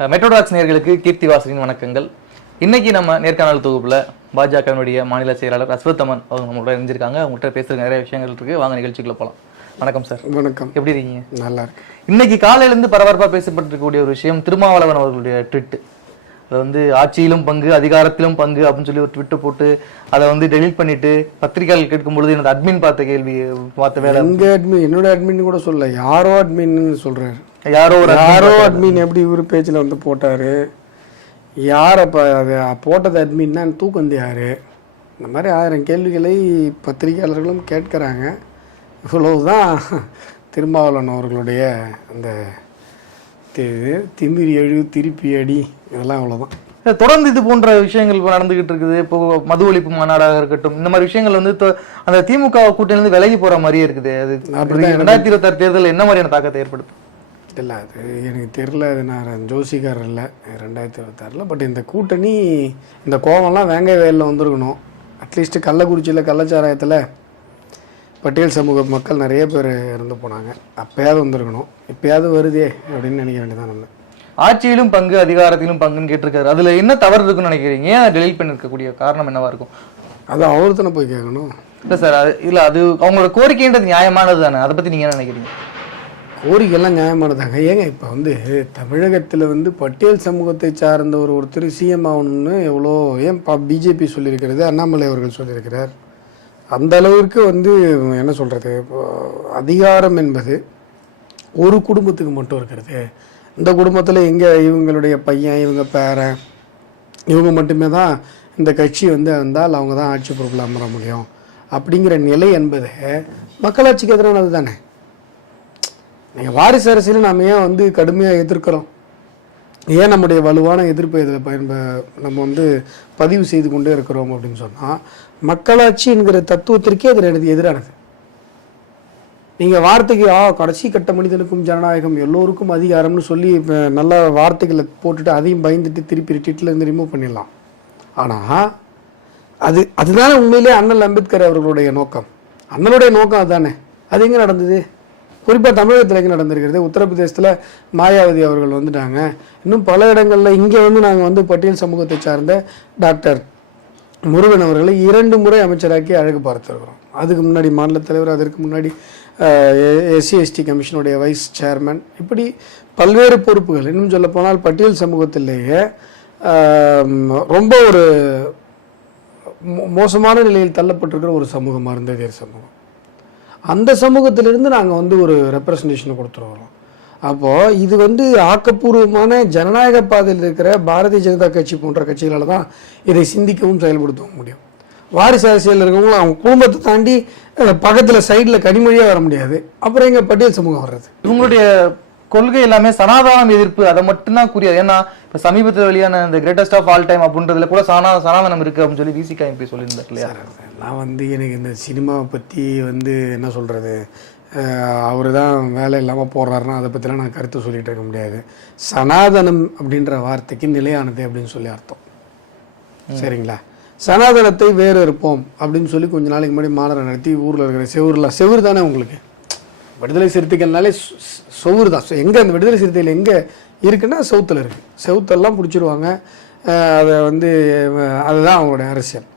மெட்ரோடாக்ஸ் நேயர்களுக்கு கீர்த்தி வாசலின் வணக்கங்கள். இன்னைக்கு நம்ம நேர்காணல் தொகுப்புல பாஜகவினுடைய மாநில செயலாளர் அஸ்வத்தமன் அவங்க நம்மளோட இருந்திருக்காங்க. அவங்கள்ட்ட பேசுற நிறைய விஷயங்கள் இருக்கு. வாங்க நிகழ்ச்சிக்குள்ள போலாம். வணக்கம் சார். வணக்கம். எப்படி இருக்கீங்க? நல்லா இருக்கு. இன்னைக்கு காலையிலிருந்து பரபரப்பா பேசப்பட்டிருக்கக்கூடிய ஒரு விஷயம் திருமாவளவன் அவர்களுடைய ட்விட். அது ஆட்சியிலும் பங்கு அதிகாரத்திலும் பங்கு அப்படின்னு சொல்லி ஒரு ட்விட் போட்டு அதை டெலீட் பண்ணிட்டு பத்திரிகைகள் கேட்கும் பொழுது எனது அட்மின் பார்த்த வேலை என்னோட அட்மின் கூட சொல்ல, யாரோ அட்மின் சொல்றாரு. யாரோ அட்மின் எப்படி இவர் பேஜில் போட்டாரு, யார் அப்போ அது போட்டது அட்மின்னா தூக்கம் யாரு, இந்த மாதிரி 1000 கேள்விகளை பத்திரிகையாளர்களும் கேட்குறாங்க. இவ்வளவுதான் திருமாவளவன் அவர்களுடைய அந்த திமிரி எழு திருப்பி அடி இதெல்லாம் அவ்வளோதான். தொடர்ந்து இது போன்ற விஷயங்கள் நடந்துகிட்டு இருக்குது. இப்போ மது ஒழிப்பு மாநாடாக இருக்கட்டும், இந்த மாதிரி விஷயங்கள் அந்த திமுக கூட்டணியிலிருந்து விலகி போற மாதிரியே இருக்குது. அது 2026 தேர்தலில் என்ன மாதிரியான தாக்கத்தை ஏற்படுத்தும்? இல்லை, அது எனக்கு தெரியல. அது நான் ஜோசிக்காரர் இல்லை 2026. பட் இந்த கூட்டணி இந்த கோவம்லாம் வேங்கை வயலில் வந்திருக்கணும். அட்லீஸ்ட் கள்ளக்குறிச்சியில் கள்ளச்சாராயத்தில் பட்டியல் சமூக மக்கள் நிறைய பேர் இறந்து போனாங்க. அப்போயாவது வந்திருக்கணும். இப்போயாவது வருதே அப்படின்னு நினைக்க வேண்டியதான். நம்ம ஆட்சியிலும் பங்கு அதிகாரத்திலும் பங்குன்னு கேட்டிருக்காரு. அதுல என்ன தவறு இருக்குன்னு நினைக்கிறீங்க? ஏன் டெலீட் பண்ணிருக்கக்கூடிய காரணம் என்னவா இருக்கும்? அது அவரு தானே போய் கேட்கணும். இல்லை சார், அது அவங்களோட கோரிக்கைன்றது நியாயமானது தானே. அதை பத்தி நீங்க என்ன நினைக்கிறீங்க? கோரிக்கைலாம் நியாயமானதாங்க. ஏங்க இப்போ தமிழகத்தில் பட்டியல் சமூகத்தை சார்ந்த ஒருத்தர் சிஎம் ஆகணும்னு எவ்வளோ ஏன் பிஜேபி சொல்லியிருக்கிறது, அண்ணாமலை அவர்கள் சொல்லியிருக்கிறார். அந்த அளவிற்கு என்ன சொல்கிறது, அதிகாரம் என்பது ஒரு குடும்பத்துக்கு மட்டும் இருக்கிறது. இந்த குடும்பத்தில் எங்கே இவங்களுடைய பையன், இவங்க பேரன், இவங்க மட்டுமே தான் இந்த கட்சி வந்தால் அவங்க தான் ஆட்சி பொறுப்பில் அமர முடியும் அப்படிங்கிற நிலை என்பது மக்களாட்சிக்கு எதிரானது தானே. நீங்கள் வாரிசு அரசியல் நாம் ஏன் கடுமையாக எதிர்க்கிறோம்? ஏன் நம்முடைய வலுவான எதிர்ப்பை இதில் நம்ம பதிவு செய்து கொண்டே இருக்கிறோம் அப்படின்னு சொன்னால், மக்களாட்சி என்கிற தத்துவத்திற்கே அது எதிரானது. நீங்கள் வார்த்தைக்கு கடைசி கட்ட மனிதனுக்கும் ஜனநாயகம் எல்லோருக்கும் அதிகாரம்னு சொல்லி இப்போ நல்ல வார்த்தைகளை போட்டுட்டு அதையும் பயந்துட்டு திருப்பி ட்விட்டர்லேருந்து ரிமூவ் பண்ணிடலாம். ஆனால் அதுதானே உண்மையிலே அண்ணல் அம்பேத்கர் அவர்களுடைய நோக்கம். அண்ணனுடைய நோக்கம் அதுதானே. அது எங்கே நடந்தது? குறிப்பாக தமிழகத்தில் எங்கே நடந்திருக்கிறது? உத்தரப்பிரதேசத்தில் மாயாவதி அவர்கள் வந்துட்டாங்க. இன்னும் பல இடங்களில் இங்கே நாங்கள் பட்டியல் சமூகத்தை சார்ந்த டாக்டர் முருகன் அவர்களை 2 முறை அமைச்சராக்கி அழகு பார்த்துருக்கிறோம். அதுக்கு முன்னாடி மாநில தலைவர், அதற்கு முன்னாடி SC/ST கமிஷனுடைய வைஸ் சேர்மன், இப்படி பல்வேறு பொறுப்புகள். இன்னும் சொல்ல போனால் பட்டியல் சமூகத்திலேயே ரொம்ப ஒரு மோசமான நிலையில் தள்ளப்பட்டிருக்கிற ஒரு சமூகமாக இருந்தது சமூகம். அந்த சமூகத்திலிருந்து நாங்கள் ஒரு ரெப்ரசன்டேஷனை கொடுத்துட்டு வரோம். அப்போது இது ஆக்கப்பூர்வமான ஜனநாயக பாதையில் இருக்கிற பாரதிய ஜனதா கட்சி போன்ற கட்சிகளால் தான் இதை சிந்திக்கவும் செயல்படுத்தவும் முடியும். வாரிசு அரசியல் இருக்கவங்களும் அவங்க குடும்பத்தை தாண்டி பக்கத்தில் சைடில் கனிமொழியாக வர முடியாது. அப்புறம் எங்கள் பட்டியல் சமூகம் வர்றது. இவங்களுடைய கொள்கை எல்லாமே சனாதனம் எதிர்ப்பு, அதை மட்டும்தான் கூறியது. ஏன்னா இப்போ சமீபத்தில் வெளியான இந்த கிரேட்டஸ்ட் ஆஃப் ஆல் டைம் அப்படின்றதுல கூட சனாதனம் இருக்குது அப்படின்னு சொல்லி விசிக எம்பி சொல்லியிருந்தார் இல்லையா? நான் எனக்கு இந்த சினிமாவை பற்றி என்ன சொல்கிறது, அவர் தான் வேலை இல்லாமல் போடுறாருன்னா அதை பற்றிலாம் நான் கருத்து சொல்லிகிட்டு இருக்க முடியாது. சனாதனம் அப்படின்ற வார்த்தைக்கு நிலையானது அப்படின்னு சொல்லி அர்த்தம். சரிங்களா? சனாதனத்தை வேறு இருப்போம் அப்படின்னு சொல்லி கொஞ்ச நாளைக்கு முன்னாடி மாநாடு நடத்தி ஊரில் இருக்கிற செவுரு தானே உங்களுக்கு விடுதலை சிறுத்தைகள்னாலே செவுரு தான். எங்கே அந்த விடுதலை சிறுத்தைகள் எங்கே இருக்குன்னா சவுத்தில் இருக்குது. செவுத்தெல்லாம் பிடிச்சிருவாங்க. அதை அதுதான் அவங்களுடைய அரசியல்.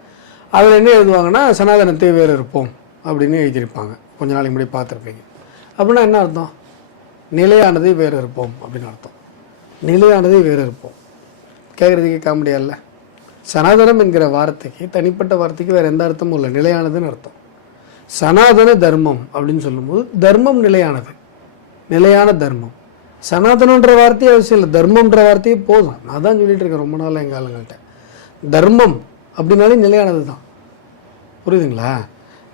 அதில் என்ன எழுதுவாங்கன்னா சனாதனத்தை வேறு இருப்போம் அப்படின்னு எழுதியிருப்பாங்க. கொஞ்ச நாளைக்கு முன்னாடி பார்த்துருப்பீங்க. அப்படின்னா என்ன அர்த்தம்? நிலையானதை வேறு இருப்போம் அப்படின்னு அர்த்தம். நிலையானதை வேறு இருப்போம் கேட்குறதுக்கு காமெடியா இல்லை? சனாதனம் என்கிற வார்த்தைக்கு, தனிப்பட்ட வார்த்தைக்கு வேறு எந்த அர்த்தமும் இல்லை, நிலையானதுன்னு அர்த்தம். சனாதன தர்மம் அப்படின்னு சொல்லும்போது தர்மம் நிலையானது, நிலையான தர்மம். சனாதனன்ற வார்த்தையே அவசியம் இல்லை, தர்மன்ற வார்த்தையே போதும். நான் தான் சொல்லிட்டு இருக்கேன் ரொம்ப நாளாக எங்கள் ஆளுங்கள்ட்ட. தர்மம் அப்படின்னாலே நிலையானது தான். புரியுதுங்களா?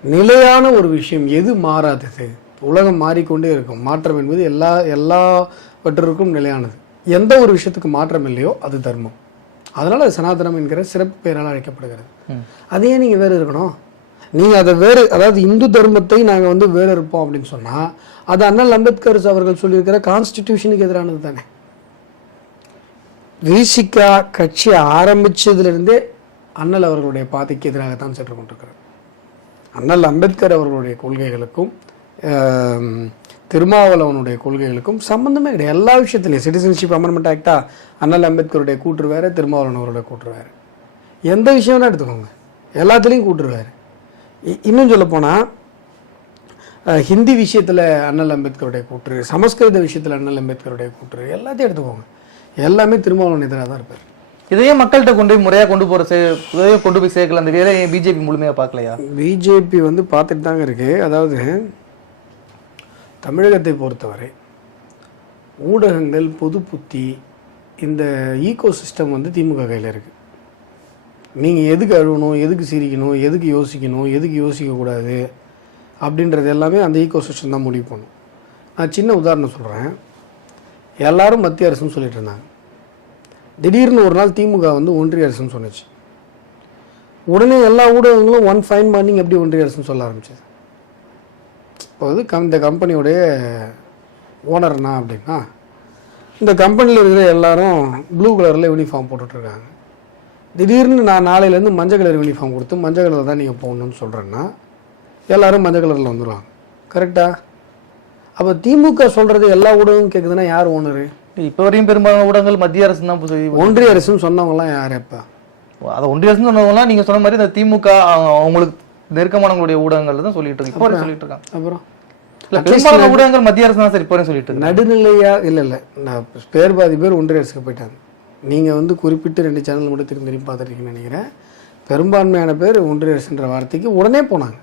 நிலையான ஒரு விஷயம் எது மாறாதது? உலகம் மாறிக்கொண்டே இருக்கும். மாற்றம் என்பது எல்லாவற்றிற்கும் நிலையானது. எந்த ஒரு விஷயத்துக்கு மாற்றம் இல்லையோ அது தர்மம். அதனால் அது சனாதனம் என்கிற சிறப்பு பெயரால் அழைக்கப்படுகிறது. அதையே நீங்கள் வேறு இருக்கணும். நீங்கள் அதை வேறு, அதாவது இந்து தர்மத்தை நாங்கள் வேறு இருப்போம் அப்படின்னு சொன்னால் அது அண்ணல் அம்பேத்கர் அவர்கள் சொல்லியிருக்கிற கான்ஸ்டிடியூஷனுக்கு எதிரானது தானே. விசிக கட்சி ஆரம்பித்ததுலேருந்தே அண்ணல் அவர்களுடைய பாதைக்கு எதிராகத்தான் சென்று கொண்டிருக்கிறார். அண்ணல் அம்பேத்கர் அவர்களுடைய கொள்கைகளுக்கும் திருமாவளவனுடைய கொள்கைகளுக்கும் சம்மந்தமே கிடையாது. எல்லா விஷயத்துலையும் சிட்டிசன்ஷிப் அமெண்ட்மெண்ட் ஆக்டா அண்ணல் அம்பேத்கருடைய கூற்று வேறு, திருமாவளவன் அவருடைய கூற்று வேறு. எந்த விஷயம் வேணால் எடுத்துக்கோங்க, எல்லாத்துலேயும் கூற்று வேறு. இன்னும் சொல்லப்போனால் ஹிந்தி விஷயத்தில் அண்ணல் அம்பேத்கருடைய கூற்று, சமஸ்கிருத விஷயத்தில் அண்ணல் அம்பேத்கருடைய கூற்று, எல்லாத்தையும் எடுத்துக்கோங்க, எல்லாமே திருமாவளவன் எதிராக தான் இருப்பார். இதையே மக்கள்கிட்ட கொண்டு போய் முறையாக கொண்டு போகிற இதையே கொண்டு போய் சேர்க்கல, அந்த வேலையை பிஜேபி முழுமையாக பார்க்கலையா? பிஜேபி வந்து பார்த்துட்டு தாங்க இருக்குது. அதாவது தமிழகத்தை பொறுத்தவரை ஊடகங்கள், பொது புத்தி, இந்த ஈகோ சிஸ்டம் வந்து திமுக கையில் இருக்குது. நீங்கள் எதுக்கு அழுவணும், எதுக்கு சிரிக்கணும், எதுக்கு யோசிக்கணும், எதுக்கு யோசிக்கக்கூடாது அப்படின்றது எல்லாமே அந்த ஈகோ சிஸ்டம் தான் முடிவு பண்ணும். நான் சின்ன உதாரணம் சொல்கிறேன். எல்லாரும் மத்திய அரசுன்னு சொல்லிட்டு இருந்தாங்க. திடீர்னு ஒரு நாள் திமுக வந்து ஒன்றிய அரசுன்னு சொன்னிச்சு. உடனே எல்லா ஊடகங்களும் ஒன் ஃபைன் மார்னிங் எப்படி ஒன்றிய அரசுன்னு சொல்ல ஆரம்பிச்சது. இப்போ வந்து இந்த கம்பெனியோடைய ஓனர்னா அப்படின்னா, இந்த கம்பெனியில் இருக்கிற எல்லாரும் ப்ளூ கலரில் யூனிஃபார்ம் போட்டுட்ருக்காங்க. திடீர்னு நான் நாளையிலேருந்து மஞ்சள் கலர் யூனிஃபார்ம் கொடுத்து மஞ்சள் கலரில் தான் நீங்கள் போகணுன்னு சொல்கிறேன்னா எல்லோரும் மஞ்சள் கலரில் வந்துடுவாங்க. கரெக்டாக? அப்போ திமுக சொல்கிறது எல்லா ஊடகமும் கேட்குதுன்னா யார் ஓனரு? இப்போ வரையும் பெரும்பாலான ஊடகங்கள் மத்திய அரசு தான். ஒன்றிய அரசுன்னு சொன்னவங்களாம் யார்? எப்போ அதை ஒன்றிய அரசுன்னு சொன்னவங்களாம் நீங்கள் சொன்ன மாதிரி இந்த திமுக அவங்களுக்கு நெருக்கமானவங்களுடைய ஊடகங்கள் தான் சொல்லிட்டு இருக்கு, இப்போ சொல்லிட்டு இருக்காங்க. அப்புறம் பெரும்பாலான ஊடகங்கள் மத்திய அரசு தான் சார் இப்போ சொல்லிட்டு நடுநிலையா? இல்லை, நான் பேர் பாதி பேர் ஒன்றிய அரசுக்கு போயிட்டாங்க. நீங்கள் வந்து குறிப்பிட்டு 2 சேனல் மட்டும் திரும்பி பார்த்துருக்கீங்கன்னு நினைக்கிறேன். பெரும்பான்மையான பேர் ஒன்றிய அரசுன்ற வார்த்தைக்கு உடனே போனாங்க.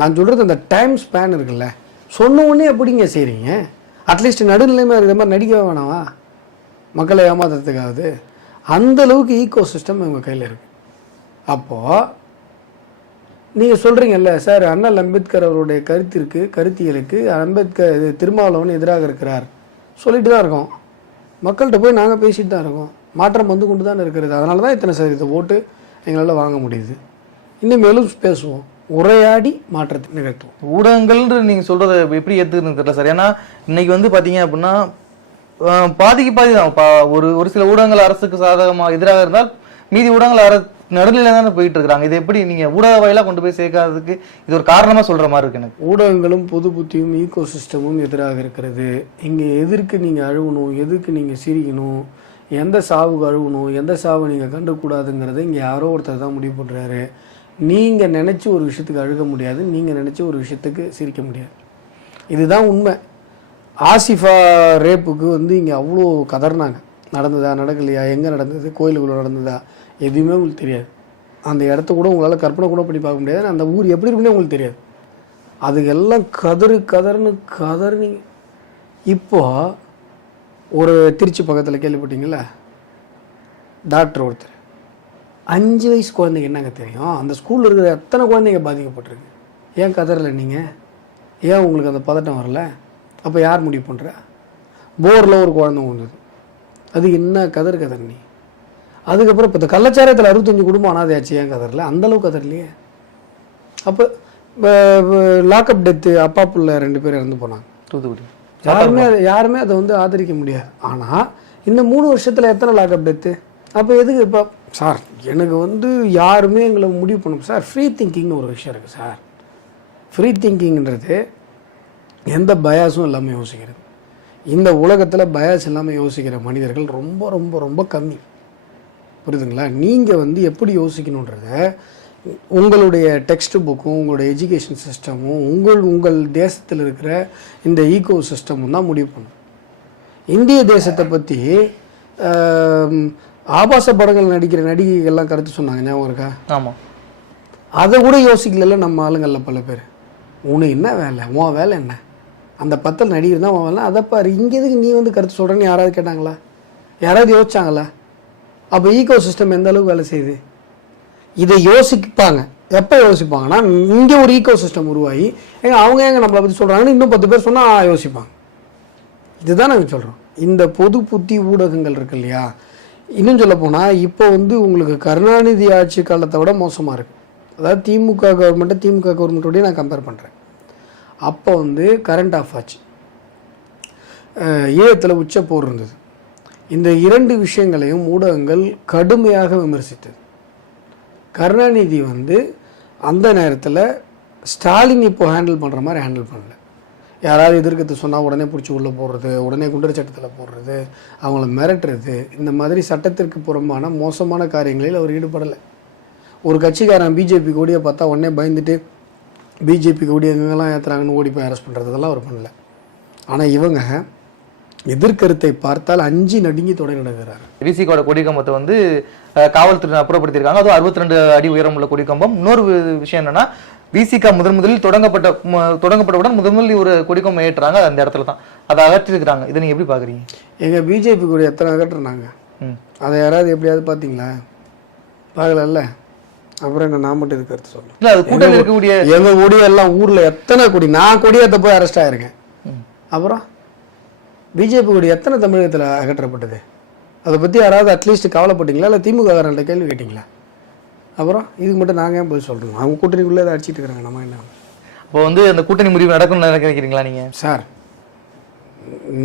நான் சொல்கிறது அந்த டைம் ஸ்பேன் இருக்குல்ல, சொன்ன உடனே எப்படிங்க செய்கிறீங்க? அட்லீஸ்ட் நடுநிலைமையாக இருக்கிற மாதிரி நடிக்கவே வேணாவா மக்களை ஏமாத்துறதுக்காவது? அந்தளவுக்கு ஈகோ சிஸ்டம் இவங்க கையில் இருக்குது. அப்போது நீங்கள் சொல்கிறீங்கல்ல சார், அண்ணல் அம்பேத்கர் அவருடைய கருத்தியலுக்கு திருமாவளவன் எதிராக இருக்கிறார் சொல்லிட்டு தான் இருக்கோம். மக்கள்கிட்ட போய் நாங்கள் பேசிட்டு தான் இருக்கோம். மாற்றம் வந்து கொண்டு தான் இருக்கிறது. அதனால தான் இத்தனை சதவீத ஓட்டு எங்களால் வாங்க முடியுது. இன்னும் மேலும் பேசுவோம், உரையாடி மாற்றத்தை நிகழ்த்துவோம். ஊடகங்கள்ன்ற நீங்கள் சொல்கிறத எப்படி ஏற்றுக்குன்னு தெரியல சார். ஏன்னா இன்னைக்கு வந்து பார்த்தீங்க அப்படின்னா பாதிக்கு பாதி தான். ஒரு சில ஊடகங்கள் அரசுக்கு சாதகமாக எதிராக இருந்தால் மீதி ஊடகங்கள் நடுநிலை தானே போயிட்டு இருக்கிறாங்க. இது எப்படி நீங்கள் ஊடக வாயிலாக கொண்டு போய் சேர்க்காததுக்கு இது ஒரு காரணமாக சொல்கிற மாதிரி இருக்கு எனக்கு. ஊடகங்களும் பொது புத்தியும் ஈகோ சிஸ்டமும் எதிராக இருக்கிறது. இங்கே எதற்கு நீங்கள் அழுகணும், எதுக்கு நீங்கள் சிரிக்கணும், எந்த சாவுக்கு அழுகணும், எந்த சாவை நீங்கள் கண்டுக்கூடாதுங்கிறத இங்கே யாரோ ஒருத்தர் தான் முடிவு பண்ணுறாரு. நீங்கள் நினச்சி ஒரு விஷயத்துக்கு அழுக முடியாது, நீங்கள் நினச்சி ஒரு விஷயத்துக்கு சிரிக்க முடியாது. இதுதான் உண்மை. ஆசிஃபா ரேப்புக்கு வந்து இங்கே அவ்வளோ கதர்னாங்க. நடந்ததா நடக்கலையா, எங்கே நடந்தது, கோயிலுக்குள்ளே நடந்ததா, எதுவுமே உங்களுக்கு தெரியாது. அந்த இடத்த கூட உங்களால் கற்பனை கூட பண்ணி பார்க்க முடியாது. அந்த ஊர் எப்படி இருக்குன்னே உங்களுக்கு தெரியாது. அதுக்கெல்லாம் கதறுனீங்க. இப்போது ஒரு திருச்சி பக்கத்தில் கேள்விப்பட்டீங்களா, டாக்டர் ஒருத்தர் 5 வயசு குழந்தைங்க என்னங்க தெரியும், அந்த ஸ்கூலில் இருக்கிற எத்தனை குழந்தைங்க பாதிக்கப்பட்டிருக்கு. ஏன் கதறலை நீங்கள்? ஏன் உங்களுக்கு அந்த பதட்டம் வரல? அப்போ யார் முடிவு பண்ணுறா? போரில் ஒரு குழந்தை வந்தது, அது என்ன கதறு நீ? அதுக்கப்புறம் இப்போ இந்த கள்ளச்சாரத்தில் 65 குடும்பம் அனாதையாச்சு, ஏன் கதறல? அந்தளவுக்கு கதறலையே. அப்போ லாக்அப் டெத்து, அப்பா பிள்ளை 2 பேர் இறந்து போனாங்க தூத்துக்குடி. யாருமே அதை வந்து ஆதரிக்க முடியாது. ஆனால் இந்த 3 வருஷத்தில் எத்தனை லாக்அப் டெத்து? அப்போ எதுக்கு இப்போ சார் எனக்கு வந்து யாருமே எங்களை முடிவு பண்ணணும் சார். ஃப்ரீ திங்கிங்னு ஒரு விஷயம் இருக்குது சார். ஃப்ரீ திங்கிங்கிறது எந்த பயாஸும் இல்லாமல் யோசிக்கிறது. இந்த உலகத்தில் பயாஸ் இல்லாமல் யோசிக்கிற மனிதர்கள் ரொம்ப ரொம்ப ரொம்ப கம்மி. புரியுதுங்களா? நீங்கள் வந்து எப்படி யோசிக்கணுன்றத உங்களுடைய டெக்ஸ்ட் புக்கும் உங்களுடைய எஜுகேஷன் சிஸ்டமும் உங்கள் தேசத்தில் இருக்கிற இந்த ஈகோ சிஸ்டமும் தான் முடிவு பண்ணும். இந்திய தேசத்தை பற்றி ஆபாச படங்கள் நடிக்கிற நடிகைகள்லாம் கருத்து சொன்னாங்க, ஞாபகம் இருக்கா? ஆமாம். அதை கூட யோசிக்கல நம்ம ஆளுங்களில் பல பேர். உனக்கு என்ன வேலை, உன் வேலை என்ன, அந்த 10 நடிகர் தான் உன் வேலை, அதை பாரு, இங்கே எதுக்கு நீ வந்து கருத்து சொல்கிறேன்னு யாராவது கேட்டாங்களா? யாராவது யோசிச்சாங்களா? அப்போ ஈகோ சிஸ்டம் எந்த அளவுக்கு வேலை செய்யுது? இதை யோசிப்பாங்க. எப்போ யோசிப்பாங்கன்னா இங்கே ஒரு ஈகோ சிஸ்டம் உருவாகி அவங்க நம்மளை பற்றி சொல்கிறாங்கன்னு இன்னும் 10 பேர் சொன்னால் யோசிப்பாங்க. இதுதான் நாங்கள் சொல்கிறோம். இந்த பொது புத்தி ஊடகங்கள் இருக்கு இல்லையா, இன்னும் சொல்ல போனால் இப்போ வந்து உங்களுக்கு கருணாநிதி ஆட்சி காலத்தை விட மோசமாக இருக்குது. அதாவது திமுக கவர்மெண்ட்டோடய நான் கம்பேர் பண்ணுறேன். அப்போ வந்து கரண்ட் ஆஃப் ஆச்சு, ஈழத்தில் உச்ச போர் இருந்தது. இந்த 2 விஷயங்களையும் ஊடகங்கள் கடுமையாக விமர்சித்தது. கருணாநிதி வந்து அந்த நேரத்தில் ஸ்டாலின் இப்போ ஹேண்டில் பண்ணுற மாதிரி ஹேண்டில் பண்ணல. யாராவது எதிர்க்கிறது சொன்னால் உடனே பிடிச்சி உள்ளே போடுறது, உடனே குண்டர் சட்டத்தில் போடுறது, அவங்கள மிரட்டுறது, இந்த மாதிரி சட்டத்திற்கு புறம்பான மோசமான காரியங்களில் அவர் ஈடுபடலை. ஒரு கட்சிக்காரன் பிஜேபி கொடியை பார்த்தா உடனே பயந்துட்டு பிஜேபி கொடி எங்கெல்லாம் ஏற்றுறாங்கன்னு ஓடி போய் அரெஸ்ட் பண்ணுறது, அதெல்லாம் அவர் பண்ணல. ஆனால் இவங்க எதிர்கருத்தை பார்த்தால் அஞ்சு நடுங்கி தொடங்கி நடக்கிறார். விசிகோட கொடிக்கம்பத்தை வந்து காவல்துறை அப்புறப்படுத்தியிருக்காங்க. அதுவும் 62 அடி உயரம் உள்ள கொடிக்கம்பம். இன்னொரு விஷயம் என்னன்னா, விசிகா முதலில் தொடங்கப்பட்டவுடன் முதலில் ஒரு கொடிக்கம்பம் ஏற்றுறாங்க, அந்த இடத்துல தான் அதை அகற்றிருக்கிறாங்க. இதை நீங்க எப்படி பாக்குறீங்க? எங்க பிஜேபி கொடி எத்தனை அகற்றுனாங்க? அதை யாராவது எப்படியாவது பார்த்தீங்களா? பார்க்கல. அப்புறம் என்ன, நான் மட்டும் இது கருத்து சொல்றேன். இல்ல, அது கூட்டத்தில் இருக்கக்கூடிய எங்க கொடி எல்லாம் ஊர்ல எத்தனை கொடி, நான் கொடியத்தை போய் அரெஸ்ட் ஆயிருக்கேன். அப்புறம் பிஜேபி கொடி எத்தனை தமிழகத்தில் அகற்றப்பட்டது? அதை பற்றி யாராவது அட்லீஸ்ட் கவலைப்பட்டீங்களா? இல்லை திமுககாரன்ட்ட கேள்வி கேட்டிங்களா? அப்புறம் இதுக்கு மட்டும் நாங்கள் ஏன் போய் சொல்கிறோம்? அவங்க கூட்டணிக்குள்ளே அதை அடிச்சிட்டு இருக்கிறாங்க, நம்ம என்ன? இப்போ வந்து அந்த கூட்டணி முறிவு நடக்கும்னு நினைக்கிறீங்களா நீங்கள்? சார்,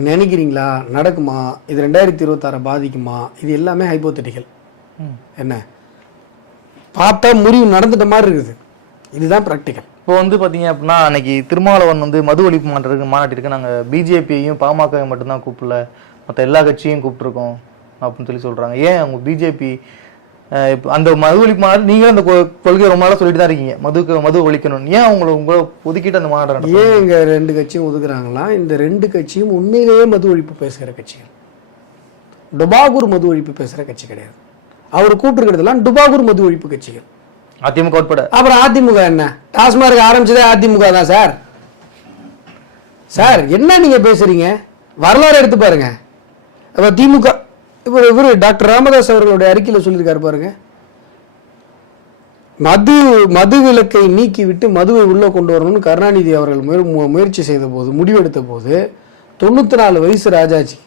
நினைக்கிறீங்களா நடக்குமா? இது 2026 பாதிக்குமா? இது எல்லாமே ஹைப்போதெட்டிக்கல். என்ன பார்த்தா முறிவு நடந்துட்ட மாதிரி இருக்குது. இதுதான் ப்ராக்டிக்கல். இப்போ வந்து பார்த்தீங்க அப்படின்னா, அன்னைக்கு திருமாவளவன் வந்து மது ஒழிப்பு மாநாட்டிற்கு நாங்கள் பிஜேபியையும் பாமகவையும் மட்டும்தான் கூப்பிடல, மற்ற எல்லா கட்சியும் கூப்பிட்டுருக்கோம் அப்படின்னு சொல்கிறாங்க. ஏன் அவங்க பிஜேபி அந்த மது ஒழிப்பு மாநாடு, நீங்களும் அந்த கொள்கை ரொம்ப நாளாக சொல்லிட்டு தான் இருக்கீங்க, மது ஒழிக்கணும்னு, ஏன் உங்களை ஒதுக்கிட்டு அந்த மாநாடு? ஏன் இங்கே 2 கட்சியும் ஒதுக்குறாங்களா? இந்த 2 கட்சியும் உண்மையிலேயே மது ஒழிப்பு பேசுகிற கட்சிகள். டுபாகூர் மது ஒழிப்பு பேசுகிற கட்சி கிடையாது. அவர் கூப்பிட்டுருக்கிறதுலாம் டுபாகூர் மது ஒழிப்பு கட்சிகள், அதிமுக உட்பட. அப்புறம் அதிமுக என்ன? டாஸ்மார்க் ஆரம்பிச்சதே அதிமுக தான் சார். சார் என்ன நீங்க பேசுறீங்க? வரலாறு எடுத்து பாருங்க. அப்ப திமுக இவர் டாக்டர் ராமதாஸ் அவர்களுடைய அறிக்கையில் சொல்லியிருக்காரு பாருங்க, மது விலக்கை நீக்கி விட்டு மதுவை உள்ள கொண்டு வரணும்னு கருணாநிதி அவர்கள் முயற்சி செய்த போது, முடிவெடுத்த போது 94 வயசு ராஜாஜி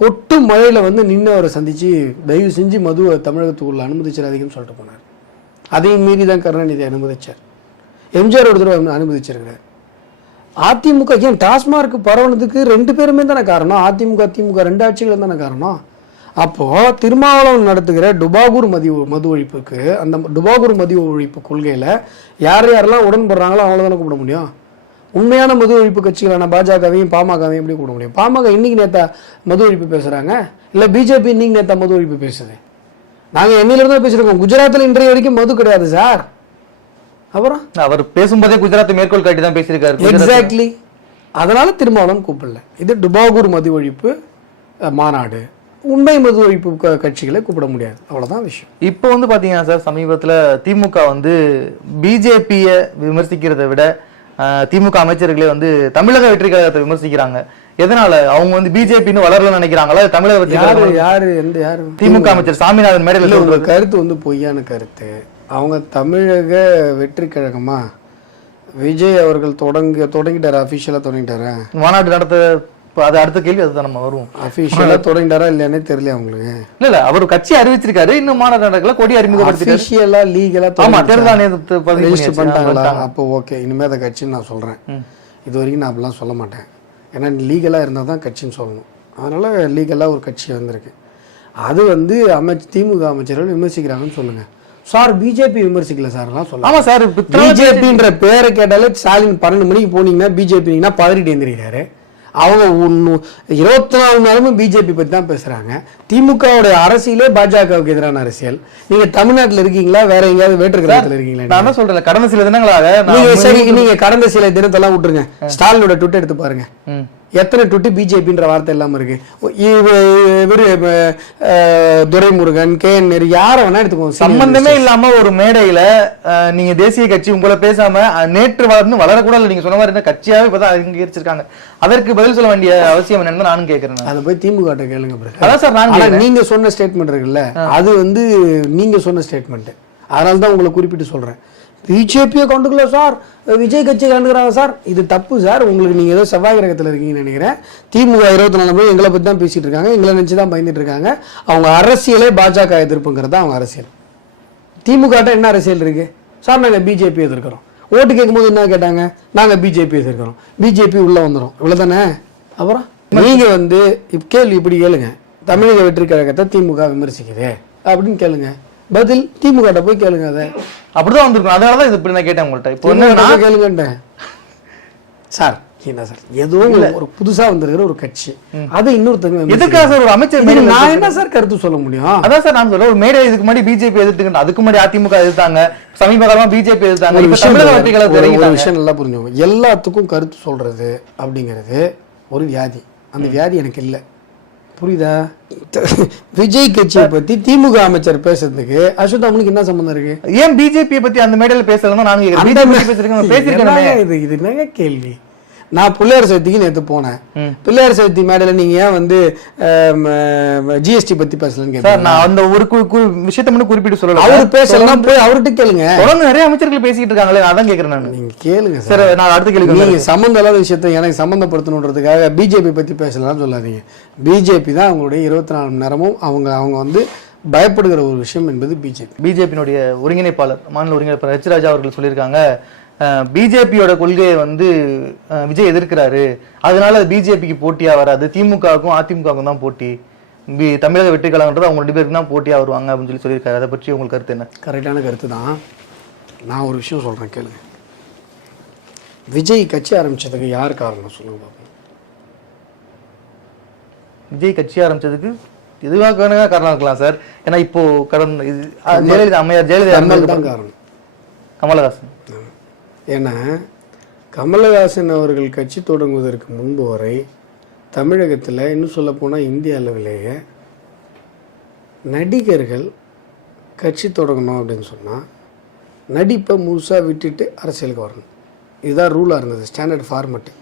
கொட்டு மழையில வந்து நின்று அவரை சந்திச்சு தயவு செஞ்சு மதுவை தமிழகத்துக்குள்ள அனுமதிச்சிடாதீங்கன்னு சொல்லிட்டு போனார். அதையும் மீறி தான் கருணாநிதி அனுமதிச்சார். எம்ஜிஆர் ஒரு தடவை அனுமதிச்சிருக்கிறார். அதிமுக ஏன் டாஸ்மார்க் பரவனதுக்கு 2 பேருமே தானே காரணம். அதிமுக திமுக 2 ஆட்சிகளும் தானே காரணம். அப்போ திருமாவளவன் நடத்துகிற டுபாகூர் மது ஒழிப்புக்கு, அந்த டுபாகூர் மது ஒழிப்பு கொள்கையில யார் யாரெல்லாம் உடன்படுறாங்களோ அவங்கள தானே கூப்பிட முடியும். உண்மையான மது ஒழிப்பு கட்சிகளான பாஜகவையும் பாமகவையும் எப்படி கூப்பிட முடியும்? பாமக இன்னைக்கு நேத்தா மது ஒழிப்பு பேசுறாங்க, இல்ல பிஜேபி இன்னைக்கு நேத்தா மது ஒழிப்பு பேசுது? நாங்க என்னிலிருந்து பேசிருக்கோம். குஜராத்தில் இன்றைய வரைக்கும் மது கிடையாது சார். அப்புறம் அவர் பேசும்போதே குஜராத் மேற்கோள் காட்டி தான் பேசியிருக்காரு. எக்ஸாக்ட்லி. அதனால திருமாவளவன் கூப்பிடல. இது டுபாகூர் மது ஒழிப்பு மாநாடு. உண்மை மது ஒழிப்பு கட்சிகளை கூப்பிட முடியாது, அவ்வளவுதான் விஷயம். இப்போ வந்து பாத்தீங்கன்னா சார், சமீபத்துல திமுக வந்து பிஜேபியை விமர்சிக்கிறதை விட திமுக அமைச்சர்களே வந்து தமிழக வெற்றி கழகத்தை விமர்சிக்கிறாங்க. எதனால? அவங்க வந்து பிஜேபின்னு வளரலன்னு நினைக்கிறாங்களா? தமிழக வெற்றி யாரு திமுக அமைச்சர் சாமிநாதன் மேடையில் உங்க கருத்து வந்து பொய்யான கருத்து. அவங்க தமிழக வெற்றி கழகமா? விஜய் அவர்கள் தொடங்கிட்டாரா? அபிஷியலா தொடங்கிட்டாரா மாநாடு நடத்த? அது அடுத்த கேள்வி அதுதான். நம்ம வருவோம். அபிஷியலா தொடங்கிட்டாரா இல்லையானே தெரியல அவங்களுக்கு. இல்ல அவர் கட்சி அறிவிச்சிருக்காரு, இன்னும் மாநாடு நடக்கல, கொடி அறிமுகப்படுத்திருக்காரு. அபிஷியலா லீகலா தேர்தல் பண்ணிட்டாங்களா? அப்போ ஓகே, இனிமே அதை கட்சின்னு நான் சொல்றேன். இது வரைக்கும் நான் அப்படிலாம் சொல்ல மாட்டேன். ஏன்னா லீகலா இருந்தால் தான் கட்சின்னு சொல்லணும். அதனால லீகலா ஒரு கட்சி வந்திருக்கு. அது வந்து திமுக அமைச்சர்கள் விமர்சிக்கிறாங்கன்னு சொல்லுங்க சார். பிஜேபி விமர்சிக்கல சார்லாம் சொல்லலாம். ஆமா சார், பிஜேபின்ற பேரை கேட்டாலே ஸ்டாலின் 12 மணிக்கு போனீங்கன்னா பிஜேபிங்கன்னா பதறிட்டு எழுந்திருக்காரு. அவங்க 24 மணி நேரமும் பிஜேபி பத்தி தான் பேசுறாங்க. திமுகவுடைய அரசியலே பாஜகவுக்கு எதிரான அரசியல். நீங்க தமிழ்நாட்டில் இருக்கீங்களா, வேற எங்கேயாவது வேற்று கிரகத்தில் இருக்கீங்களா? நான் என்ன சொல்றேன், கடந்த சில தினங்களாக நீங்க கடந்த சில தினத்தெல்லாம் விட்டுருங்க. ஸ்டாலினோட ட்விட் எடுத்து பாருங்க. எத்தனை ட்விட்டு பிஜேபின்ற வார்த்தை இல்லாம இருக்கு. இவரு துரைமுருகன், KN நேரு, யார வேணா எடுத்துக்கோங்க, சம்பந்தமே இல்லாம ஒரு மேடையில நீங்க தேசிய கட்சி உங்களை பேசாம நேற்று வளரக்கூட இல்லை, நீங்க சொன்ன மாதிரி கட்சியாவே இப்பதான் அங்கீகரிச்சிருக்காங்க. அதற்கு பதில் சொல்ல வேண்டிய அவசியம் என்னன்னு நானும் கேட்கிறேன். அதை போய் திமுக கேளுங்க. அதான் சார், நீங்க சொன்ன ஸ்டேட்மெண்ட் இருக்குல்ல, அது வந்து நீங்க சொன்ன ஸ்டேட்மெண்ட். அதனால தான் உங்களை குறிப்பிட்டு சொல்றேன். பிஜேபியை கொண்டுக்கல சார், விஜய் கட்சியை கண்டுக்கிறாங்க சார், இது தப்பு சார். உங்களுக்கு நீங்க ஏதோ செவ்வாய் கிரகத்தில் இருக்கீங்கன்னு நினைக்கிறேன். திமுக 24 மணி எங்களை பத்தி தான் பேசிட்டு இருக்காங்க, எங்களை நினைச்சு தான் பயந்துட்டு இருக்காங்க. அவங்க அரசியலே பாஜக எதிர்ப்புங்கிறது அவங்க அரசியல். திமுக என்ன அரசியல் இருக்கு சார்? நாங்க பிஜேபி எதிர்க்கிறோம். ஓட்டு கேட்கும்போது என்ன கேட்டாங்க? நாங்க பிஜேபி எதிர்க்கிறோம், பிஜேபி உள்ள வந்துடும், இவ்வளவுதானே. அப்புறம் நீங்க வந்து கேள்வி இப்படி கேளுங்க, தமிழக வெற்றி கழகத்தை திமுக விமர்சிக்குது அப்படின்னு கேளுங்க. பதில் திமுக போய் கேளுங்க. அதை அப்படிதான் வந்திருக்கும். அதனாலதான் இது இப்படி நான் கேட்டேன் உங்கள்கிட்ட. இப்போ என்ன கேளுங்கட்டேன் சார். என்ன சார் ஏதோ ஒரு புதுசா வந்திருக்கிற ஒரு கட்சி அதை இன்னொருத்தங்க எதுக்காக சார் ஒரு அமைச்சர் மேடையில நான் என்ன சார் கருத்து சொல்ல முடியும்? அதான் சார் நான் சொல்றேன், ஒரு மேடை இதுக்கு முன்னாடி பிஜேபி எதிர்த்துக்கிட்டு, அதுக்கு முன்னாடி அதிமுக எதிர்த்தாங்க, சமீப காலமா பிஜேபி எதிர்த்தாங்க, இப்ப தமிழக வெற்றிகளை ஒரு தெரிவித்தாங்க. விஷயம் நல்லா புரிஞ்சுக்கோங்க. எல்லாத்துக்கும் கருத்து சொல்றது அப்படிங்கிறது ஒரு வியாதி. அந்த வியாதி எனக்கு இல்லை, புரியுதா? விஜய் கட்சியை பத்தி திமுக அமைச்சர் பேசுறதுக்கு அஸ்வத்தாமனுக்கு என்ன சம்பந்தம் இருக்கு? ஏன் பிஜேபியை பத்தி அந்த மேடையில பேசலாம்? நான் பேசிருக்கேன். இது என்னங்க கேள்வி? நான் பிள்ளையார் சதுர்த்திக்கு நேற்று போனேன். பிள்ளையார் சதுர்த்தி மேடையில நீங்க ஏன் வந்து ஜிஎஸ்டி பத்தி பேசலன்னு சார், நான் அந்த ஒரு விஷயத்த மட்டும் குறிப்பிட்டு சொல்லல. அவரு பேசலாம், போய் அவர்கிட்ட கேளுங்க. தொடர்ந்து நிறைய அமைச்சர்கள் பேசிட்டு இருக்காங்களே, அதான் கேக்குறேன் நான். நீங்க கேளுங்க சார். நான் அடுத்த கேள்வி, நீங்க சம்பந்தம் இல்லாத விஷயத்த எனக்கு சம்பந்தப்படுத்தணுன்றதுக்காக பிஜேபி பத்தி பேசலாம்னு சொல்லாதீங்க. பிஜேபி தான் அவங்களுடைய 24 மணி நேரமும் அவங்க வந்து பயப்படுகிற ஒரு விஷயம் என்பது பிஜேபி. பிஜேபியினுடைய ஒருங்கிணைப்பாளர், மாநில ஒருங்கிணைப்பாளர் ஹெச் ராஜா அவர்கள் சொல்லியிருக்காங்க, பிஜேபியோட கொள்கையை வந்து விஜய் எதிர்க்கிறாரு, அதனால பிஜேபிக்கு போட்டியா வராது, திமுகவுக்கும் அதிமுகவுக்கும் தான் போட்டி, தமிழக வெற்றி கழகம்ன்றது அவங்க 2 பேருக்கு தான் போட்டியா வருவாங்க அப்படின்னு சொல்லியிருக்காரு. அதை பற்றி உங்களுக்கு கருத்து என்ன? கரெக்டான கருத்து தான். நான் ஒரு விஷயம் சொல்றேன் கேளுங்க. விஜய் கட்சி ஆரம்பிச்சதுக்கு யார் காரணம் சொல்லுங்க பாப்போம். விஜய் கட்சி ஆரம்பிச்சதுக்கு எதுவாக காரணம் இருக்கலாம் சார். ஏன்னா இப்போ கடந்த ஜெயலலிதா, அம்மையார் ஜெயலலிதா தான் காரணம். கமலஹாசன். ஏன்னா கமலஹாசன் அவர்கள் கட்சி தொடங்குவதற்கு முன்பு வரை தமிழகத்தில், இன்னும் சொல்ல போனால் இந்திய அளவிலேயே நடிகர்கள் கட்சி தொடங்கணும் அப்படின்னு சொன்னால் நடிப்பை முழுசாக விட்டுட்டு அரசியலுக்கு வரணும். இதுதான் ரூலாக இருந்தது, ஸ்டாண்டர்ட் ஃபார்மெட்டு.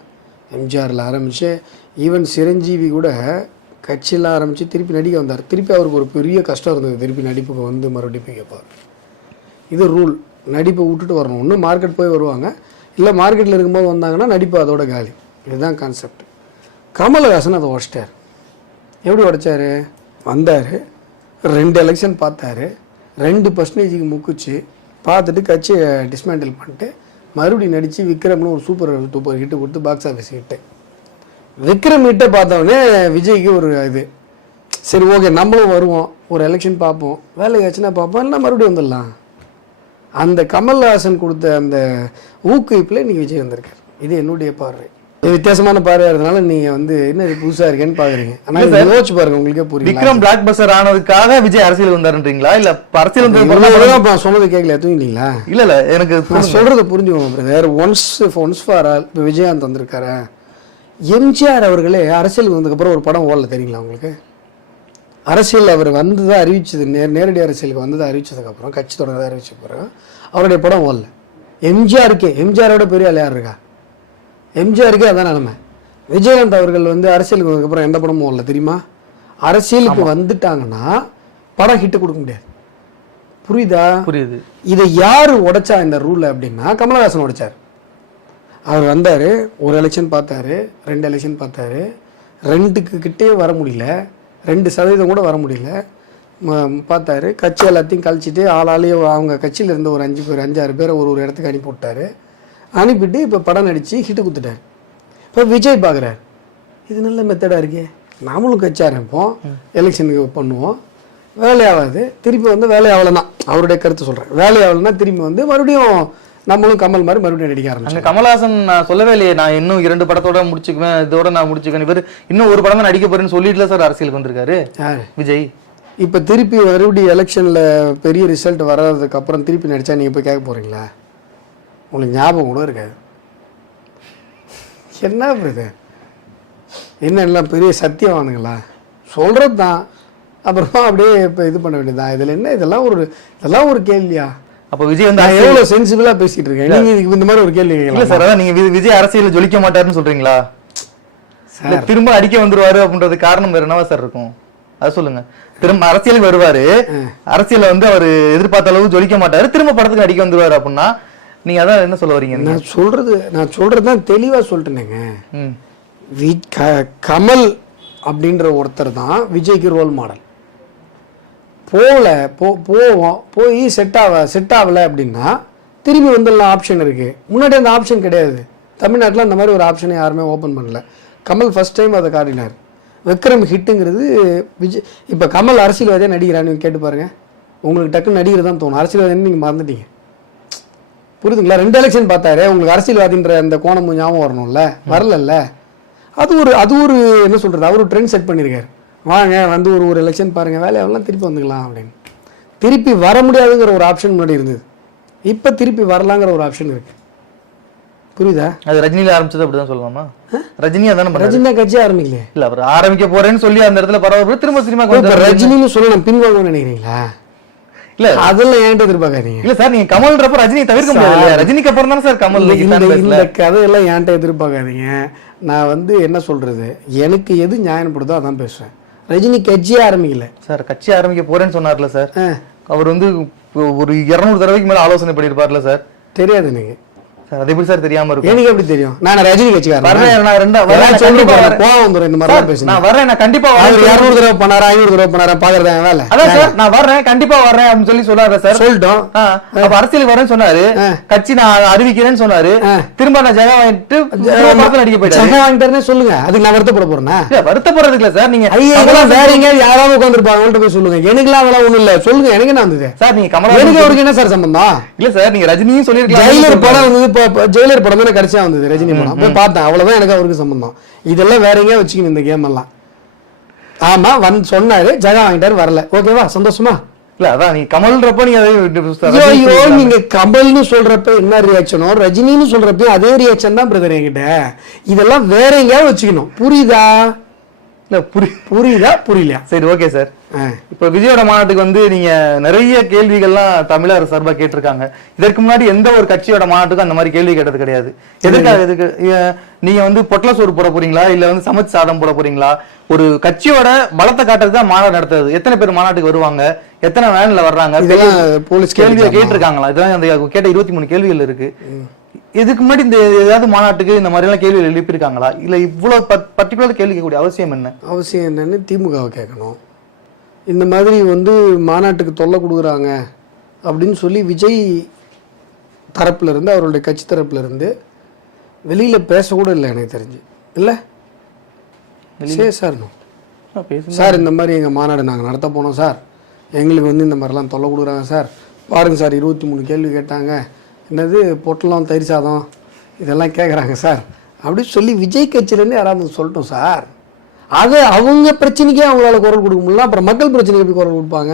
எம்ஜிஆரில் ஆரம்பித்து ஈவன் சிரஞ்சீவி கூட கட்சியில் ஆரம்பித்து திருப்பி நடிக்க வந்தார். திருப்பி அவருக்கு ஒரு பெரிய கஷ்டம் இருந்தது, திருப்பி நடிப்புக்கு வந்து மறுபடியும் போய் கேட்பார். இது ரூல். நடிப்பை விட்டுட்டு வரணும். ஒன்று மார்க்கெட் போய் வருவாங்க, இல்லை மார்க்கெட்டில் இருக்கும்போது வந்தாங்கன்னா நடிப்பு அதோட காலி. இதுதான் கான்செப்ட். கமலஹாசன் அதை உடைச்சிட்டார். எப்படி உடைச்சார்? வந்தார், 2 எலெக்ஷன் பார்த்தாரு, 2% முக்குச்சு, பார்த்துட்டு கட்சியை டிஸ்மேண்டில் பண்ணிட்டு மறுபடியும் நடித்து விக்ரம்னு ஒரு சூப்பர் ஹிட்டு கொடுத்து பாக்ஸ் ஆஃபீஸ் ஹிட்டு. விக்ரம் ஹிட்டை பார்த்தவொடனே விஜய்க்கு ஒரு இது, சரி ஓகே நம்மளும் வருவோம், ஒரு எலெக்ஷன் பார்ப்போம், வேலைக்காச்சுன்னா பார்ப்போம், இல்லை மறுபடியும் வந்துடலாம். அந்த கமல்ஹாசன் கொடுத்த அந்த ஊக்குவிப்பில் இன்னைக்கு விஜய் வந்திருக்காரு. இது என்னுடைய பார்வை. வித்தியாசமான பார்வையா இருந்தனால நீங்க வந்து என்ன புதுசா இருக்கேன்னு பாக்குறீங்க. ஆனா யோசிச்சு பாருங்க, உங்களுக்கே புரியும். விக்ரம் பிளாக் பஸ்டர் ஆனதுக்காக விஜய் அரசியல் வந்தாருன்றீங்களா? இல்ல அரசியல் சொன்னது கேட்கல, தூங்கிட்டீங்களா? இல்ல எனக்கு சொல்றதை புரிஞ்சுக்கோங்க பிரதர். Once for all. இப்போ விஜயகாந்த் வந்திருக்காரு, எம்ஜிஆர் அவர்களே அரசியலுக்கு வந்ததுக்கு அப்புறம் ஒரு படம் ஓடல தெரியுங்களா உங்களுக்கு? அரசியல் அவர் வந்ததை அறிவிச்சது, நேரடி அரசியலுக்கு வந்ததை அறிவிச்சதுக்கப்புறம், கட்சி தொடர்றதை அறிவிச்ச பிறகு அவருடைய படம் ஓடல. எம்ஜிஆரோட பெரிய ஆள் யார் இருக்கா? எம்ஜிஆருக்கே அதான் நிலைமை. விஜயகாந்த் அவர்கள் வந்து அரசியலுக்கு வந்ததுக்கப்புறம் எந்த படமும் ஓடல தெரியுமா? அரசியலுக்கு வந்துட்டாங்கன்னா படம் ஹிட்டு கொடுக்க முடியாது. புரியுதா? புரியுது. இதை யாரு உடைச்சா இந்த ரூல் அப்படின்னா கமலஹாசன் உடைச்சார். அவர் வந்தார், ஒரு எலெக்ஷன் பார்த்தாரு, 2 எலெக்ஷன் பார்த்தாரு, 2க்கு கிட்டே வர முடியல, 2% கூட வர முடியல. பார்த்தாரு, கட்சி எல்லாத்தையும் கழிச்சிட்டு ஆளாலேயே அவங்க கட்சியில் இருந்த ஒரு 5-6 பேரை ஒரு இடத்துக்கு அனுப்பி விட்டாரு. அனுப்பிட்டு இப்போ படம் நடித்து ஹிட்டு கொடுத்துட்டார். இப்போ விஜய் பார்க்குறாரு, இது நல்ல மெத்தடாக இருக்கே, நாமளும் கட்சி ஆரம்பிப்போம், எலெக்ஷனுக்கு பண்ணுவோம், வேலையாகாது, திருப்பி வந்து வேலையாகலைன்னா, அவருடைய கருத்து சொல்கிறேன், வேலையாகலைன்னா திரும்பி வந்து மறுபடியும் நம்மளும் கமல் மாதிரி மறுபடியும் நடிக்க ஆரம்பிச்சோம். கமல்ஹாசன் நான் சொல்லவே இல்லையே, நான் இன்னும் 2 படத்தோட முடிச்சுக்குவேன், இதோட நான் முடிச்சுக்குவேன், இவர் இன்னும் ஒரு படம் தான் நடிக்க போறேன்னு சொல்லிட்டுல சார் அரசியலுக்கு வந்திருக்காரு விஜய். இப்போ திருப்பி மறுபடியும் எலெக்ஷனில் பெரிய ரிசல்ட் வராததுக்கு அப்புறம் திருப்பி நடிச்சா நீங்கள் போய் கேட்க போகிறீங்களா? உங்களுக்கு ஞாபகம் கூட இருக்காது. என்ன இது என்ன எல்லாம் பெரிய சத்தியவானுங்களா? சொல்கிறது தான், அப்புறமா அப்படியே இப்போ இது பண்ண வேண்டியதுதான். இதில் என்ன, இதெல்லாம் ஒரு கேள்வியா? அப்ப விஜய் வந்து எவ்வளவு சென்சிபிளா பேசிட்டு இருக்கேன். நீங்க இந்த மாதிரி ஒரு கேள்வி கேட்கலாம் சார். அதான் நீங்க விஜய் அரசியல ஜொலிக்க மாட்டாருன்னு சொல்றீங்களா? திரும்ப அடிக்க வந்துருவாரு அப்படின்றது காரணம் வேற என்னவா சார் இருக்கும்? அது சொல்லுங்க. திரும்ப அரசியலுக்கு வருவாரு, அரசியல வந்து அவரு எதிர்பார்த்த அளவு ஜொலிக்க மாட்டாரு, திரும்ப படத்துக்கு அடிக்க வந்துருவாரு அப்படின்னா நீங்க அதான் என்ன சொல்ல வரீங்க? நான் சொல்றதுதான் தெளிவா சொல்லிட்டேங்க. கமல் அப்படின்ற ஒருத்தர் தான் விஜய்க்கு ரோல் மாடல். போவோம், போய் செட் ஆகலை அப்படின்னா திரும்பி வந்துடலாம், ஆப்ஷன் இருக்குது. முன்னாடி அந்த ஆப்ஷன் கிடையாது. தமிழ்நாட்டில் அந்த மாதிரி ஒரு ஆப்ஷனை யாருமே ஓப்பன் பண்ணல. கமல் ஃபர்ஸ்ட் டைம் அதை காட்டினார். விக்ரம் ஹிட்டுங்கிறது விஜய். இப்போ கமல் அரசியல்வாதியாக நடிக்கிறான்னு கேட்டு பாருங்கள், உங்களுக்கு டக்குன்னு நடிகர் தான் தோணும். அரசியல்வாதின்னு நீங்கள் மறந்துட்டீங்க. புரியுதுங்களா? 2 எலெக்ஷன் பார்த்தாரு, உங்களுக்கு அரசியல்வாதின்ற அந்த கோணமும் ஞாபகம் வரணும்ல, வரலல்ல. அது ஒரு என்ன சொல்றது, அவர் ட்ரெண்ட் செட் பண்ணியிருக்காரு. வாங்க வந்து ஒரு எலெக்ஷன் பாருங்க, வேலையெல்லாம் திருப்பி வந்துக்கலாம் அப்படின்னு. திருப்பி வர முடியாதுங்கிற ஒரு ஆப்ஷன் முன்னாடி இருந்தது, இப்போ திருப்பி வரலாங்கிற ஒரு ஆப்ஷன் இருக்கு. புரியுதா? அது ரஜினியில ஆரம்பிச்சது அப்படிதான் சொல்லலாமா? ரஜினி அதான ரஜினி தான் கட்சி ஆரம்பிக்கலையே. இல்ல அவர் ஆரம்பிக்க போறேன்னு சொல்லி அந்த இடத்துல பரவாயில்ல, திரும்ப சினிமா ரஜினின்னு சொல்லி நான் பின்வாங்கணும்னு நினைக்கிறீங்களா? இல்ல அதெல்லாம் என்கிட்ட எதிர்பார்க்காதீங்க. இல்ல சார், நீங்க கமல்ன்றப்ப ரஜினி தவிர்க்க முடியாது. ரஜினிக்கு அப்புறம் தானே சார் கமல். இந்த கதையெல்லாம் என்கிட்ட எதிர்பார்க்காதீங்க. நான் வந்து என்ன சொல்றது, எனக்கு எது நியாயப்படுதோ அதான் பேசுவேன். ரஜினி கட்சியே ஆரம்பிக்கல சார். கட்சி ஆரம்பிக்க போறேன்னு சொன்னார்ல சார். அவர் வந்து ஒரு 200 தடவைக்கு மேல ஆலோசனை பண்ணிருப்பார்ல சார். தெரியாது எனக்கு சார். அது எப்படி சார் தெரியாம இருக்கும்? எனக்கு எப்படி தெரியும்? நான் ரஜினி கட்சிக்காரன். கோவம் வந்துரும் இந்த மாதிரி பேசுறேன். நான் வரேன், நான் கண்டிப்பா வரேன். 200 தடவை பண்ணாரா 500 தடவை பண்ணாரா பாக்குறதா வேலை? அதான் சார், நான் வர்றேன், கண்டிப்பா வர்றேன் அப்படின்னு சொல்லி சொன்னாரு சார். சொல்லிட்டோம். அப்ப அரசியல் வரேன்னு சொன்னாரு, கட்சி நான் அறிவிக்கிறேன்னு சொன்னாரு. திரும்ப நான் ஜெகா வாங்கிட்டு நடிக்க போயிட்டேன். ஜெகா வாங்கிட்டேன்னு சொல்லுங்க, அதுக்கு நான் வருத்தப்பட போறேன்னா? வருத்தப்படுறதுக்கு இல்ல சார். நீங்க வேற எங்கேயாவது யாராவது உட்காந்துருப்பாங்க போய் சொல்லுங்க. எனக்குலாம் அதெல்லாம் ஒண்ணும் இல்ல. சொல்லுங்க, எனக்கு என்ன வந்தது சார்? நீங்க கமலா எனக்கு அவருக்கு என்ன சார் சம்பந்தம்? இல்ல சார், நீங்க ரஜினியும் சொல்லிருக்கலாம். ஜெயிலர் படம் வந்தது, ஜெயிலர் படம் தானே கடைசியா வந்தது, ரஜினி படம் போய் பார்த்தேன், அவ்வளவுதான் எனக்கு அவருக்கு சம்பந்தம். இதெல்லாம் வேற எங்கேயா வச்சுக்கணும் இந்த கேம் எல்லாம். ஆமா வந்து சொன்னாரு, ஜெகா வாங்கிட்டாரு, வரல, ஓகேவா, சந்தோஷமா? இல்ல அதான் நீங்க கமல்ன்றப்ப நீங்க ஐயோ, நீங்க கமல்னு சொல்றப்ப என்ன ரியாக்ஷனோ, ரஜினின்னு சொல்றப்ப அதே ரியாக்ஷன் தான் பிரதர் என்கிட்ட. இதெல்லாம் வேற எங்கேயாவது வச்சுக்கணும். புரியுதா? இல்ல புரியுதா புரியலையா? சரி, ஓகே சார். இப்ப விஜயோட மாநாட்டுக்கு வந்து நீங்க நிறைய கேள்விகள்லாம் தமிழர் சார்பா கேட்டிருக்காங்க. இதற்கு முன்னாடி எந்த ஒரு கட்சியோட மாநாட்டுக்கும் அந்த மாதிரி கேள்வி கேட்டது கிடையாது. எதுக்கு நீங்க வந்து பொட்டல சோறு போட போறீங்களா, இல்ல வந்து சமைச்சு சாதம் போட போறீங்களா? ஒரு கட்சியோட பலத்தை காட்டுறது தான் மாநாடு நடத்துறது. எத்தனை பேர் மாநாட்டுக்கு வருவாங்க, எத்தனை வேன்ல வர்றாங்க, போலீஸ் கேள்வியை கேட்டிருக்காங்களா? இதெல்லாம் அந்த கேட்ட 23 கேள்விகள் இருக்கு. இதுக்கு முன்னாடி இந்த ஏதாவது மாநாட்டுக்கு இந்த மாதிரி எல்லாம் கேள்விகள் எழுப்பியிருக்காங்களா, இல்ல இவ்வளவு பர்டிகுலர் கேள்வி கேட்கக்கூடிய அவசியம் என்ன? அவசியம் என்னன்னு திமுகவை கேட்கணும். இந்த மாதிரி வந்து மாநாட்டுக்கு தொல்லை கொடுக்குறாங்க அப்படின்னு சொல்லி விஜய் தரப்புல இருந்து, அவருடைய கட்சி தரப்புல இருந்து வெளியில பேசக்கூட இல்லை எனக்கு தெரிஞ்சு. இல்லை சார், சார் இந்த மாதிரி எங்கள் மாநாடு நாங்கள் நடத்த போனோம் சார், எங்களுக்கு வந்து இந்த மாதிரிலாம் தொல்லை கொடுக்குறாங்க சார், பாருங்க சார் 23 கேள்வி கேட்டாங்க, என்னது பொட்டலம் தயிர் சாதம் இதெல்லாம் கேட்குறாங்க சார் அப்படின்னு சொல்லி விஜய் கட்சியிலேருந்து யாராவது சொல்லட்டும் சார். அது அவங்க பிரச்சனைக்கே அவங்களால குரல் கொடுக்க முடியல, அப்புறம் மக்கள் பிரச்சனைக்கு எப்படி குரல் கொடுப்பாங்க?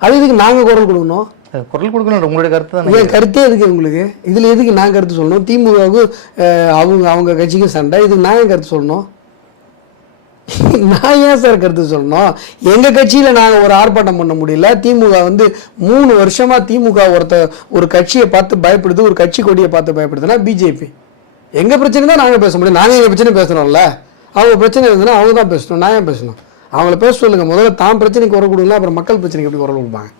அது இதுக்கு நாங்கள் குரல் கொடுக்கணும்? குரல் கொடுக்கணும் உங்களுடைய கருத்து தான். என் கருத்தே எதுக்கு உங்களுக்கு? இதில் எதுக்கு நான் கருத்து சொல்லணும்? திமுகவுக்கு அவங்க கட்சிக்கும் சண்டை, இதுக்கு நான் கருத்து சொல்லணும்? நான் ஏன் சார் கருத்து சொல்லணும்? எங்கள் கட்சியில் நாங்கள் ஒரு ஆர்ப்பாட்டம் பண்ண முடியல. திமுக வந்து 3 வருஷமாக திமுக ஒரு கட்சியை பார்த்து பயப்படுது, ஒரு கட்சி கொடியை பார்த்து பயப்படுதுன்னா பிஜேபி. எங்கள் பிரச்சனை தான் நாங்கள் பேச முடியும். நாங்கள் எங்கள் பிரச்சனை பேசுகிறோம்ல, அவங்க பிரச்சனை இருந்ததுன்னா அவங்க தான் பேசணும், நான் ஏன் பேசணும்? அவங்கள பேச சொல்லுங்கள் முதல்ல. தான் பிரச்சனைக்கு குரல் கொடுக்கலாம், அப்புறம் மக்கள் பிரச்சனைக்கு எப்படி குரல் கொடுப்பாங்க?